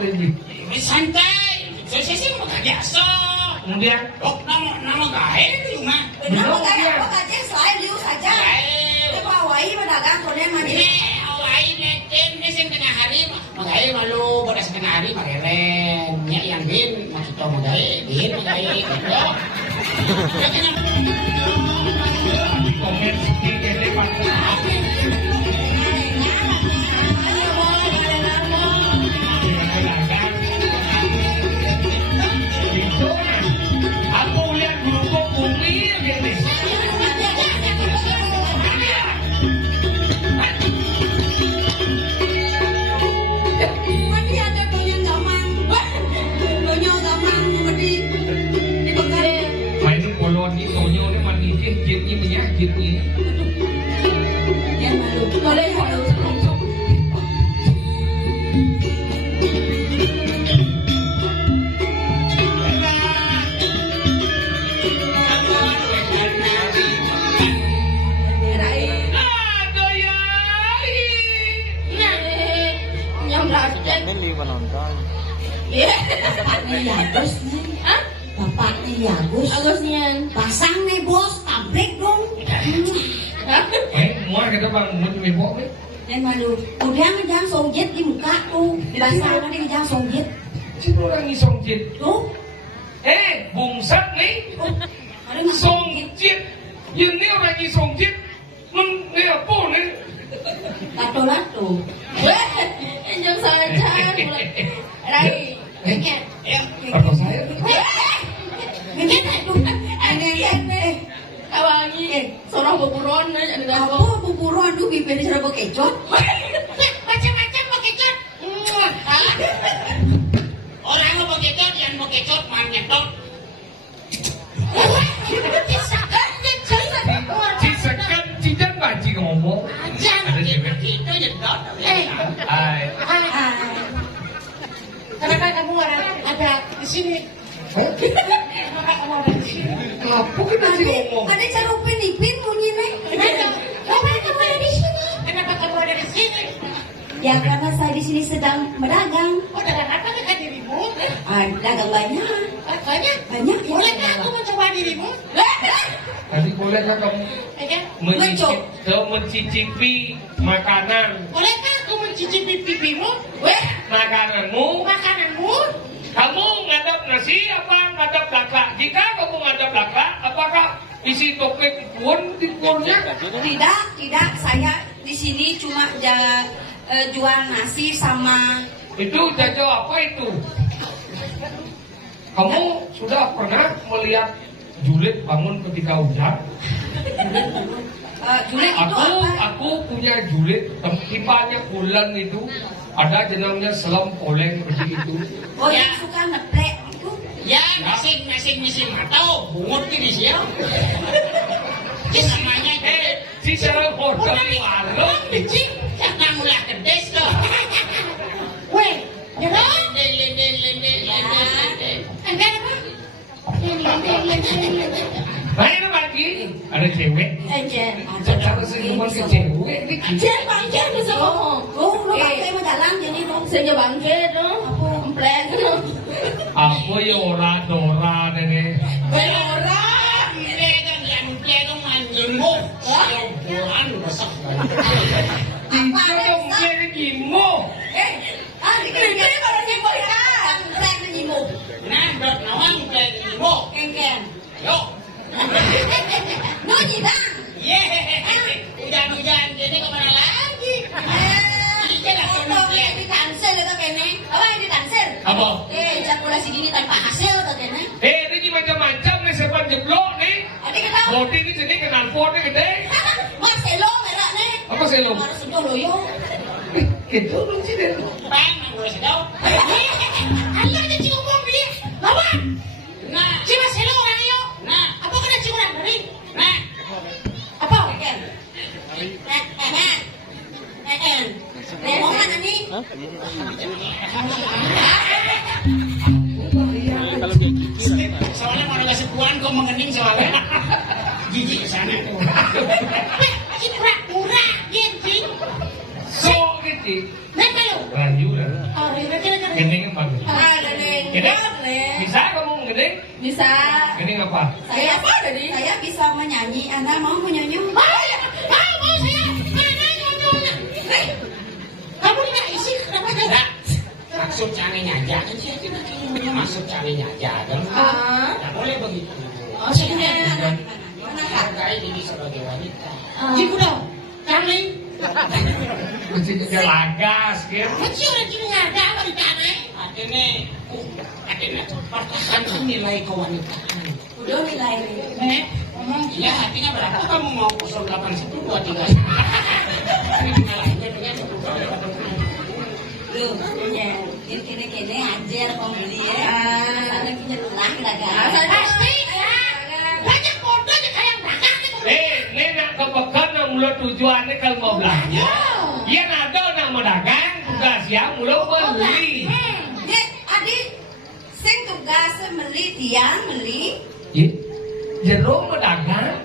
lagi. Santai. Saya sih mau biasa. Kemudian, nama gae di rumah. Nama gae apa aja selain liu saja. Apa awai pedagang konen mandi. Awai neten sing tengah hari magae malu pada setengah hari mageren. Nya yang bin maksudnya magae bin magae gitu. komen sedikit lepas. Aku lihat guruku kumir gitu. Mandi ada goyang gamang. Goyang gamang mandi di bekal. Main kolon di tonyo ni mandi jit ini ya jit ini. Yang malu. Boleh kalau Bapaknya Yagus nih. Hah? Bapaknya Yagus. Agusnya. Pasang nih bos, tabrik dong. Muar kita bang mau ibu ni. Dan malu. Udah ngejang songjet di muka tuh. Basah nanti ngejang songjet. Siapa orang ni songjit? Tuh. Bungsat ni. Ada nggak Songjit. Yang ni orang ni songjit. Ni apa ni? lato-lato. Weh, enjang saja. Rai. Ingat. Apa saya? Ingat tuh. Aneh-aneh. Awangi, seorang buburon ada apa buburon aduh bibir cara bekecot. Macam-macam bekecot. Orang mau bekecot yang mau kecot man nyetok. Cisakan cidan baci ngomong. Jangan gitu nyetok. Hai. Kenapa kamu ada di sini? Kenapa kamu ada di sini? Apa kita sih ngomong? Ada cara upin-ipin bunyi nih. Kenapa kamu ada di sini? Kenapa kamu ada di sini? Ya karena saya di sini sedang berdagang. Oh, dagang apa dengan dirimu? Dagang banyak. Banyak? Banyak ya. Bolehkah aku mencoba dirimu? Tadi bolehkah kamu mencicipi makanan? Bolehkah aku mencicipi pipimu? Makananmu? Makananmu? Kamu ngadap nasi apa ngadap laklak? Jika kamu ngadap laklak, apakah isi topik pun di purnya? Tidak. Saya di sini cuma jual nasi sama. Itu jajo apa itu? Kamu sudah pernah melihat julid bangun ketika hujan? Julid itu apa? Aku punya julid, tipanya bulan itu ada jenamnya selam poleng seperti itu. Oh yang suka ngeplek itu? Ya, nasi matau, bungut ini sih ya. Ini namanya Si selam hotel warung. Cik, jangan mulai kedes loh. Weh, nyerah. Anda apa? Main lagi, ada cewek. Cara senyuman ke cewek ini. Bangke bisa ngomong. Lu bangke mah dalam jadi dong. Saya bangke dong. Apa emplek dong. Apa ya ora nenek. Orang, ini kan yang peleng manjimbo. Bulan besar. Apa dong dia gimo. Dikira pada nyimbo ya. Emplek nyimbo. Nah, dot nawang peleng manjimbo. Kengken. Yuk. Nunyi dah. Hujan-hujan jadi kemana lagi? Iya lah Yang ditansel itu kene. Apa yang ditansel? Apa? Ejakulasi gini tanpa hasil tuh kene. Ini macam-macam nih sepan jeblok nih. Adik kita. Bodi ini jadi kenal potnya gede. Mas selo merah nih. Apa selo? Harus sentuh loyo. Itu lu sih deh. Bang, gue sedau. Allah ada ciuman dia. Lawan. Nah, coba selo orang yo. Nah, apa kena ciuman dari? Nah, apa? Ken. Ngomong mana nih? Soalnya mau ada sepuan kok mengening soalnya. Gigi sana tuh. Ini pura-pura, gini. So gitu. Nah, kalau Lanjut. Gening. Gening apa? Gening. Gening? Bisa kamu gening? Bisa. Gening apa? Saya saya bisa menyanyi. Anda mau menyanyi? Mau saya. Kamu tidak isi kenapa tidak? Maksud carinya aja. Maksud carinya aja. Tidak boleh begitu. Oh, gimana? Hargai diri sebagai wanita. Gitu dong. Cari. Mesti kerja lagas, gitu. Kecil orang kini ada apa di tanah? Adene, pertahankan nilai kewanitaan. Udah nilai. Ngomong iya hatinya berapa kamu mau 08123? Loh, kini ajar pembeli ya. Sana punya tulang dagang. Pasti ya. Banyak bodoh aja kayak dagang itu. Ini nak kepekan nak mula tujuannya kalau mau belanja. Yang ada nak mau dagang, tugas yang mula beli. Dek, adik, sing tugas beli tiang beli. Jero mau dagang,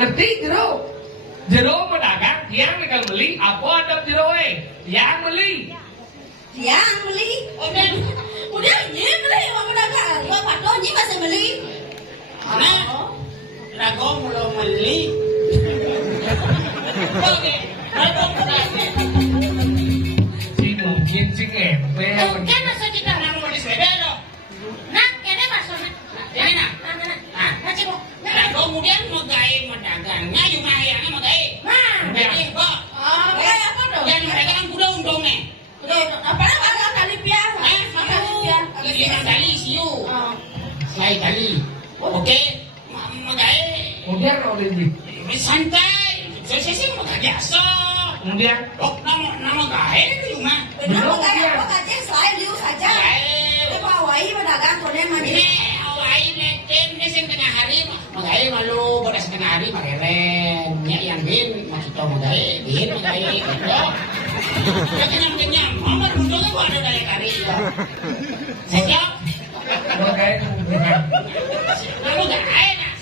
ngerti jero? Jero mau dagang, tiang kalau beli, apa ada jero yang beli. Tiang beli. Udah ini beli, mau dagang. Lo patok ini masih beli. Nah, rago mulai beli. Oke, rago mulai. Si mungkin si ngempel. Kan masa kita orang mau di sepeda dong. Nah, kayaknya maksudnya. Jadi nah, macam mau. Kemudian mau gaya mau dagangnya, cuma ayahnya mau gaya. Jadi, kok. Kayak apa dong? Yang mereka kan kuda undongnya. Apa ada kali piang? Lima kali siu. Sekali kali. Oke, mau gaya. Kemudian oleh di. Santai. Saya sih mau biasa. Kemudian, Nama gaya cuma. Belum kayak apa aja selain liu saja. Gaya. Coba awai pedagang konen mandi. Ini awai neten ini sing tengah hari magay malu beras tengah hari mareren nya yang bin maksudnya magay bin magay gitu. Kenyang mama mundo kan ada daya kari. Sejak makanya kemudian. lalu gaya nak.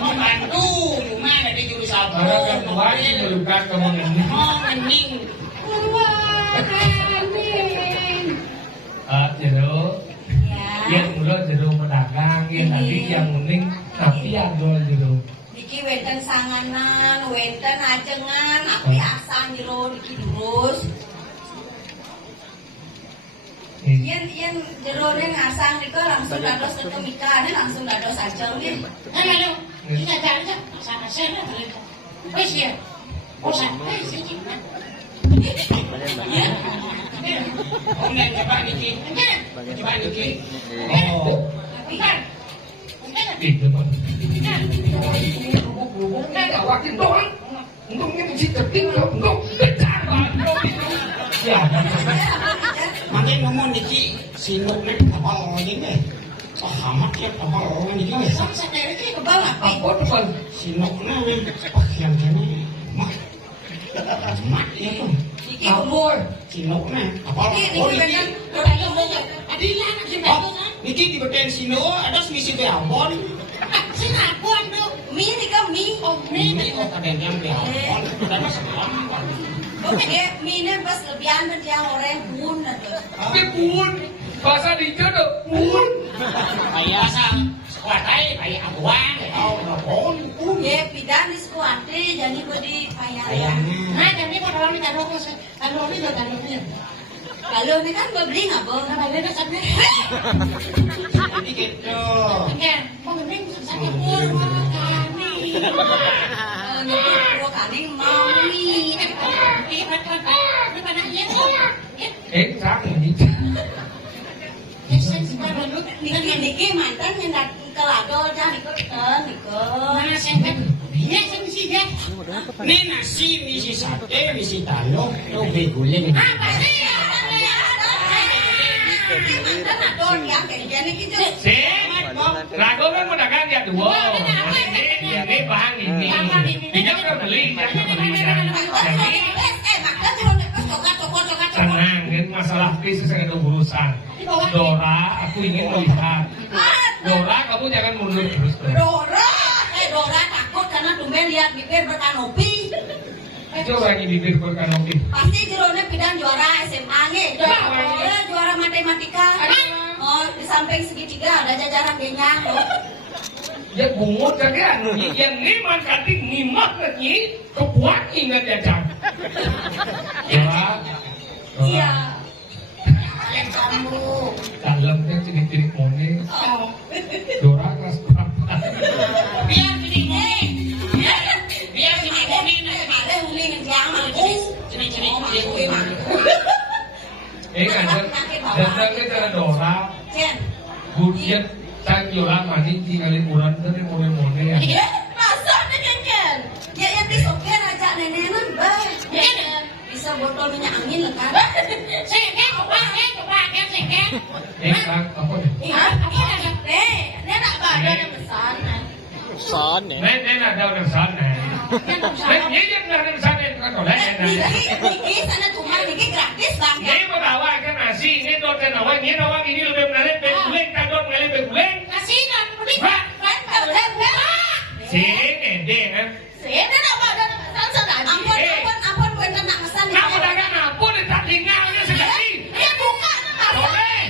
Membantu cuma dari juru sabun. Orang kan wajib melukat kemenangan. Oh mending. Jero. Ya. Yang mula jero pedagang, yang tadi yang mending tapi yang jual jero. Niki wenten sanganan, wenten ajengan, api asang jero niki terus. Yen jero ning asang nika langsung dados ketemika, langsung dados aja nggih. Halo. Kita cari sana sana boleh. Wes ya. Bosan. Wes sih. Ya. Online coba niki. Coba niki. Oh. Bukan. Itu kan. Waktu doang. Untungnya mesti tertinggal. Enggak besar banget. Ya. Makanya ngomong niki sinuk nek kapal ini. Pahamak ya kapal ini niki. Sampai dari ini ke bawah. Apa depan? Sinuknya yang kene mak. Mak ya tuh. Niki umur. Sinuknya kapal. Niki wenten Adilah niki di beten sino ada misi be abon. Sing abon tuh. mie nika mie. Oh, mie oh kadang yang be abon. Ada sekarang. Oke, mie pas lebihan dan yang orang pun Tapi pun. Bahasa dikit dong. Pun. Kayak kuatai kayak abuan. Oh, pun. ya pidan di sekuate jadi bodi payah. Nah, jadi kalau ini taruh ke kalau ini udah taruhnya. Kalau ini kan beli nggak boh? Nah, ini dasarnya. Jadi gitu. Iya, mau mending sakit kurma kami. Nyebut pura kali mau mie. Di mana ya? Sak ini. Niki mantan yang datang ke lago dah niko. Mana sengket? Iya, sih ya. Ini nasi, misi sate, misi talo, toge guling. Apa sih? Rago kan pedagang ya dua. Ini bahan ini. Tidak kan beli, jangan beli. Tenang, ini masalah krisis yang ada urusan. Dora, aku ingin melihat. Dora, kamu jangan mundur terus. Dora takut karena tumben lihat bibir berkanopi. Coba ini bibir berkanong di. Pasti jerone pidan juara SMA nih. Juara matematika. Oh, di samping segitiga ada jajaran genyang. Ya bungut kagak yang niman kating nimak lagi kebuat ingat jajan. Ya. Iya. Kalian kamu. Dalamnya cilik-cilik mone. Oh. Dora kelas berapa? Biar sini biar sini Ada uling yang sini datangnya cara Dora. Jen. Budian tak Dora mani tinggalin uran dari mone-mone ya. Iya, masa nih Jen. Ya yang disokin aja nenenan, bah. Bisa botol minyak angin kan? coba Kang, apa nih? Nih nak badan yang besar. Son ya. Nen ada udah sana. Nen nyejem dari sana kan oleh. Niki sana cuma niki gratis bang. Ini mau tawa kan nasi, ini dosen awak, ini awak ini lebih menarik beguling, kadon menarik beguling. kasihan mending Kan kalau Sini deh kan. Sini nak badan yang besar sana. Ampun, bukan nak pesan. Kamu dagang apa di tak tinggalnya sekali. Ya buka. Toleh.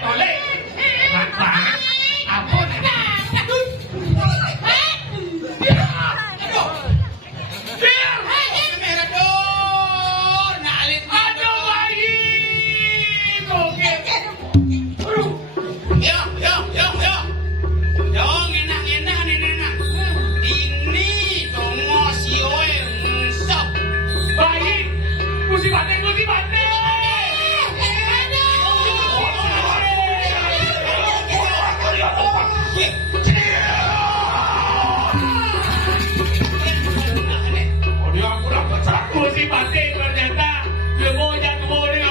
Toleh. Apa? Ampun. Aduh bayi. Oke. Bayi. Kursi banding. Kursi banding ternyata dia mau dengan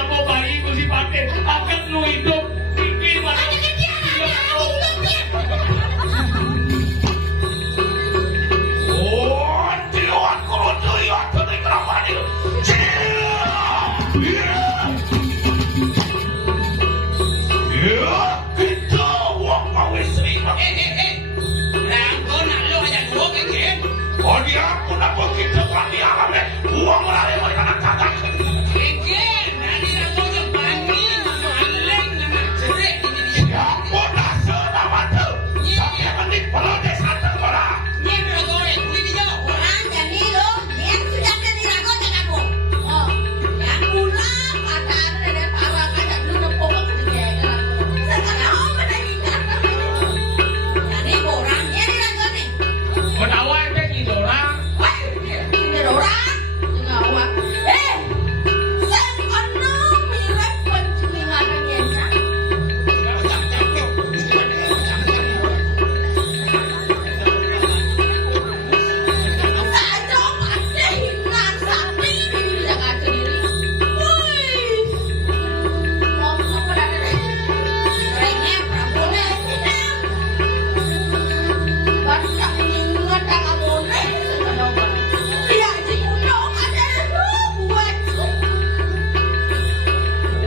apa bayi kursi banding akan lu hidup tinggi banget. Oh, tiuan kurun tiuan tadi kenapa nih? Ya, kita uang kawin sering. Oh dia pun aku kita berani alam deh. Uang lari mereka nak kagak. Ya pun dasar nama tu. Sampai mending perlu desa tergora. Orang jadi lo, yang sudah jadi rago jangan bu. Oh, yang pulang ada dari para kaca dulu nepok ke dia. Sekarang mana ingat? Jadi orang yang di rago nih. Menawa ente di Dora. Wah, ini orang. Ngawak. Saya kono mirip penculingan yang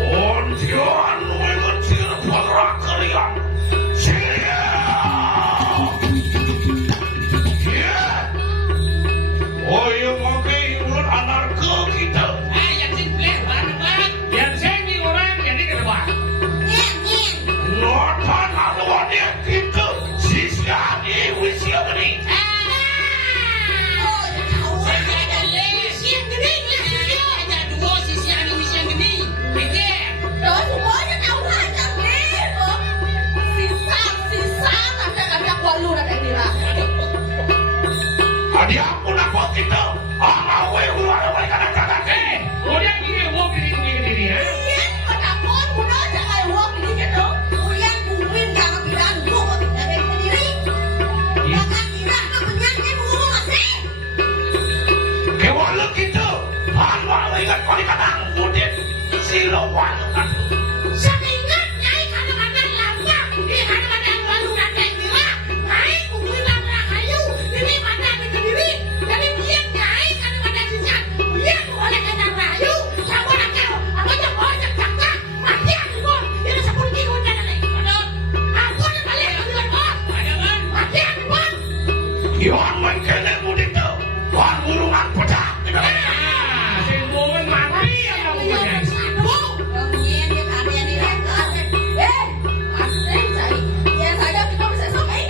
Ontian mengetir para kalian. Oh iya mungkin urut anarko kita. Yang seni orang jadi ke depan. Notan aluannya kita. Sisya di wisya beri. Adi aku nak buat kita. Awe ular mereka nak kagak. Udah gini uang gini ya. Kewalu kita. Anwar ingat kali kadang mudin. Silo walu kan. Iwan main kene mudik tuh. Tuan burungan pedak. Ah, sing momen mati yang kamu punya. Yang nyen dia kalian ini rekan. Asli saya. Ya saya kita bisa sampai.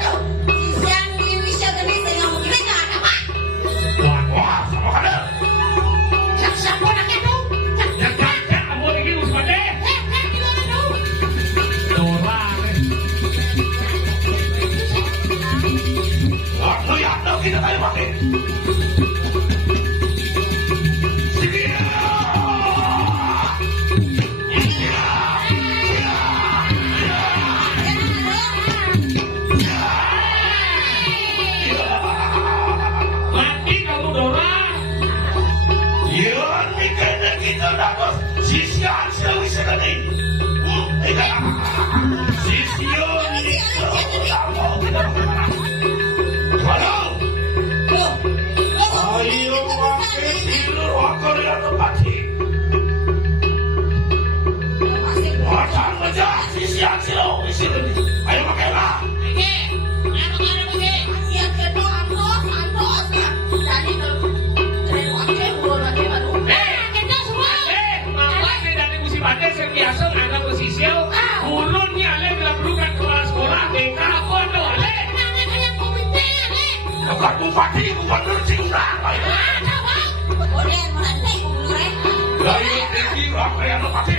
Tuh. Si Siang di Wisya gini saya ngomong gini jangan apa. Wah, sama kada. Siapa nak itu? Yang kakak kamu lagi usmade. Gimana tuh? Dora. Wah, lu ya, lu kita kayak mati. Mati kamu Dora. Iwan mikirnya kita dapat sisian selesai tadi. Sisian itu kamu kita. Waduh. Ayo pakai tidur wakor yang tempati. Wajan aja sisian silo di sini. Ayo pakai lah. Oke, apa oke? Siang kedo antos ya. Jadi keren wakil buat lagi baru. Kita semua. Makanya dari musim badai yang biasa ada posisi. Ulun ni ale bila perlukan kepala sekolah. TK pondok ale. Mana kalian komite ale? Bukan bupati, gubernur Ciumbang. Boleh merantau umurnya. Ayo tinggi apa yang lo pakai?